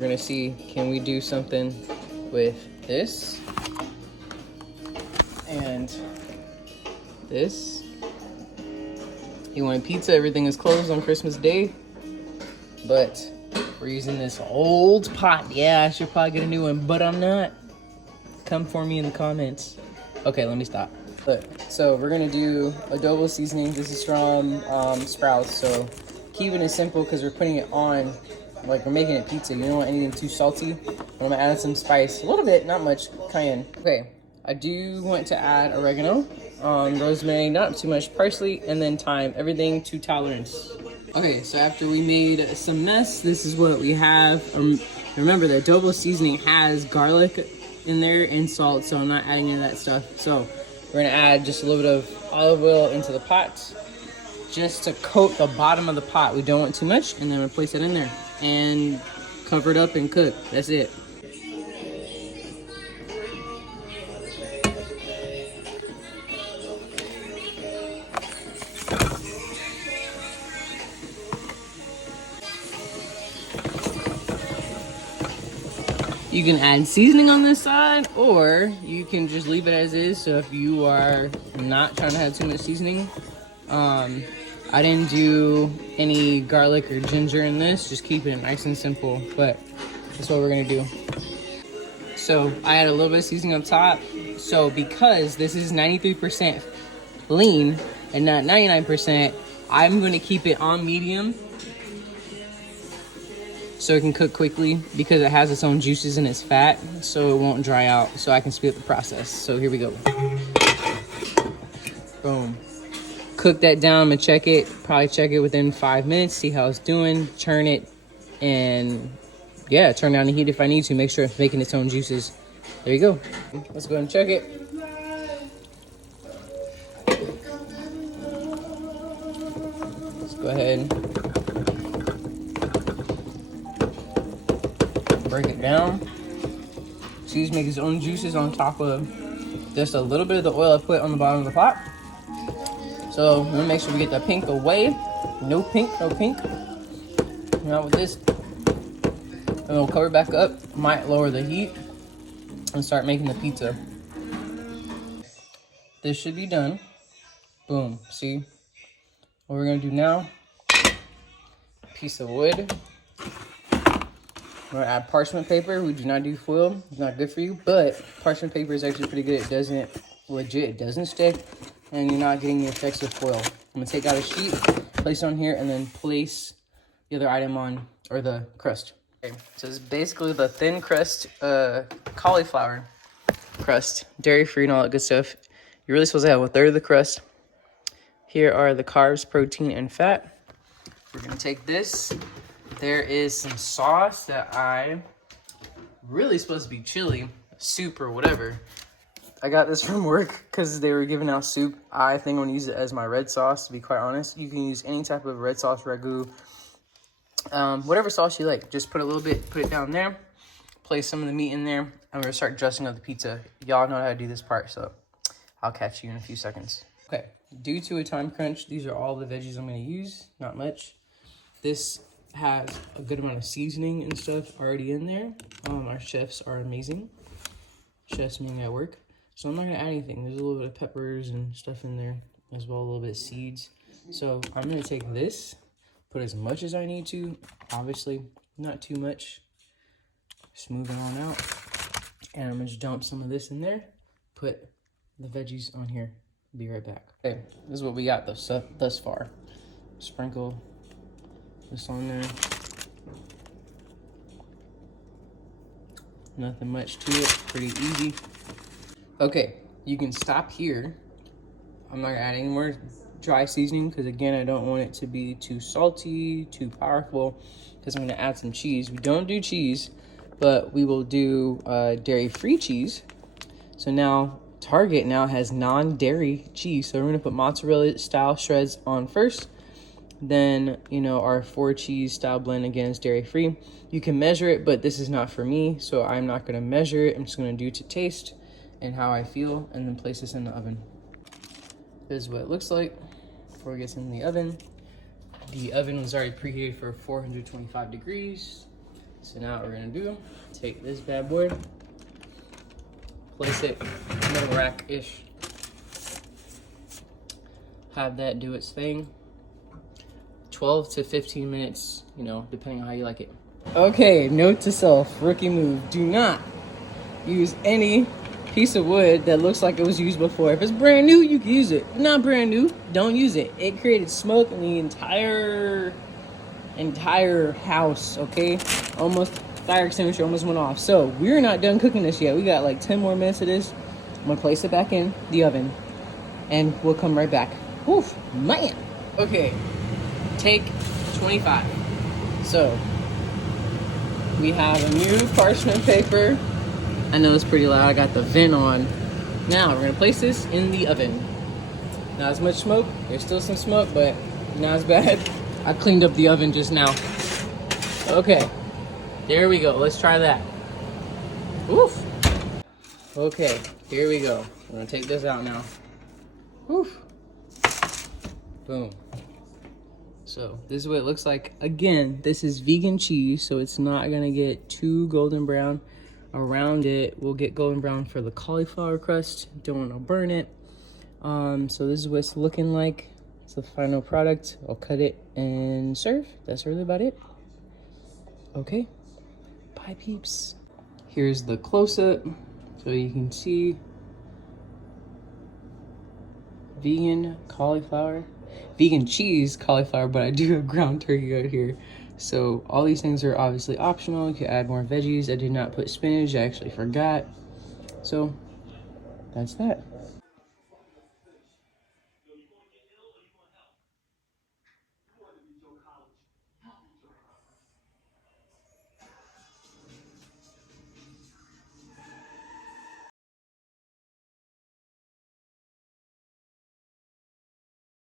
We're gonna see, can we do something with this and this. You want pizza, everything is closed on Christmas Day, but we're using this old pot. Yeah, I should probably get a new one, but I'm not. Come for me in the comments. Okay, let me stop. So we're gonna do adobo seasoning. This is from Sprouts. So keeping it simple because we're putting it on, like we're making it pizza. You don't want anything too salty. I'm gonna add some spice, a little bit, not much, cayenne. Okay, I do want to add oregano, rosemary, not too much, parsley, and then thyme. Everything to tolerance. Okay, so after we made some mess, this is what we have. Remember, the adobo seasoning has garlic in there and salt, so I'm not adding any of that stuff. So we're gonna add just a little bit of olive oil into the pot, just to coat the bottom of the pot. We don't want too much, and then we'll place it in there and cover it up and cook. That's it. You can add seasoning on this side, or you can just leave it as is. So if you are not trying to have too much seasoning, I didn't do any garlic or ginger in this, just keep it nice and simple, but that's what we're gonna do. So I add a little bit of seasoning on top. So because this is 93% lean and not 99%, I'm gonna keep it on medium so it can cook quickly because it has its own juices and it's fat, so it won't dry out, so I can speed up the process. So here we go. Boom. Cook that down. I'm gonna check it, probably check it within 5 minutes, see how it's doing, turn it, and yeah, turn down the heat if I need to, make sure it's making its own juices. There you go. Let's go ahead and check it. Let's go ahead and break it down. Cheese makes its own juices on top of just a little bit of the oil I put on the bottom of the pot. So we're gonna make sure we get the pink away. No pink, no pink. Now with this, and we'll cover back up. Might lower the heat and start making the pizza. This should be done. Boom. See what we're gonna do now? Piece of wood. We're gonna add parchment paper. We do not do foil. It's not good for you, but parchment paper is actually pretty good. It doesn't stick, and you're not getting the effects of foil. I'm gonna take out a sheet, place it on here, and then place the other item on, or the crust. Okay, so it's basically the thin crust, cauliflower crust, dairy-free and all that good stuff. You're really supposed to have 1/3 of the crust. Here are the carbs, protein, and fat. We're gonna take this. There is some sauce that I really supposed to be chili, soup or whatever. I got this from work because they were giving out soup. I think I'm gonna use it as my red sauce, to be quite honest. You can use any type of red sauce, ragu, whatever sauce you like. Just put a little bit, put it down there, place some of the meat in there, and we're gonna start dressing up the pizza. Y'all know how to do this part, so I'll catch you in a few seconds. Okay, due to a time crunch, these are all the veggies I'm gonna use, not much. This has a good amount of seasoning and stuff already in there. Our chefs are amazing. Chefs meaning at work. So I'm not gonna add anything. There's a little bit of peppers and stuff in there as well, a little bit of seeds. So I'm gonna take this, put as much as I need to, obviously not too much. Smooth it on out. And I'm gonna just dump some of this in there, put the veggies on here. Be right back. Okay, this is what we got thus far. Sprinkle this on there. Nothing much to it, pretty easy. Okay, you can stop here. I'm not gonna add any more dry seasoning because again, I don't want it to be too salty, too powerful, because I'm gonna add some cheese. We don't do cheese, but we will do dairy-free cheese. So now Target now has non-dairy cheese. So we're gonna put mozzarella style shreds on first. Then, you know, our 4 cheese style blend, again, is dairy-free. You can measure it, but this is not for me, so I'm not gonna measure it. I'm just gonna do to taste and how I feel, and then place this in the oven. This is what it looks like before it gets in the oven. The oven was already preheated for 425 degrees. So now what we're gonna do, take this bad boy, place it in the rack-ish. Have that do its thing. 12 to 15 minutes, you know, depending on how you like it. Okay, note to self, rookie move. Do not use any piece of wood that looks like it was used before. If it's brand new, you can use it. If not brand new, don't use it. It created smoke in the entire house, okay? Almost, fire extinguisher almost went off. So we're not done cooking this yet. We got like 10 more minutes of this. I'm gonna place it back in the oven and we'll come right back. Oof, man. Okay, take 25. So we have a new parchment paper. I know it's pretty loud, I got the vent on. Now we're gonna place this in the oven. Not as much smoke, there's still some smoke, but not as bad. I cleaned up the oven just now. Okay, there we go, let's try that. Oof. Okay, here we go. I'm gonna take this out now. Oof. Boom. So this is what it looks like. Again, this is vegan cheese, so it's not gonna get too golden brown. Around it, we'll get golden brown for the cauliflower crust. Don't want to burn it. So this is what it's looking like. It's the final product. I'll cut it and serve. That's really about it. Okay, bye peeps. Here's the close-up, so you can see vegan cauliflower, vegan cheese cauliflower, but I do have ground turkey out here. So all these things are obviously optional. You can add more veggies. I did not put spinach, I actually forgot. So that's that.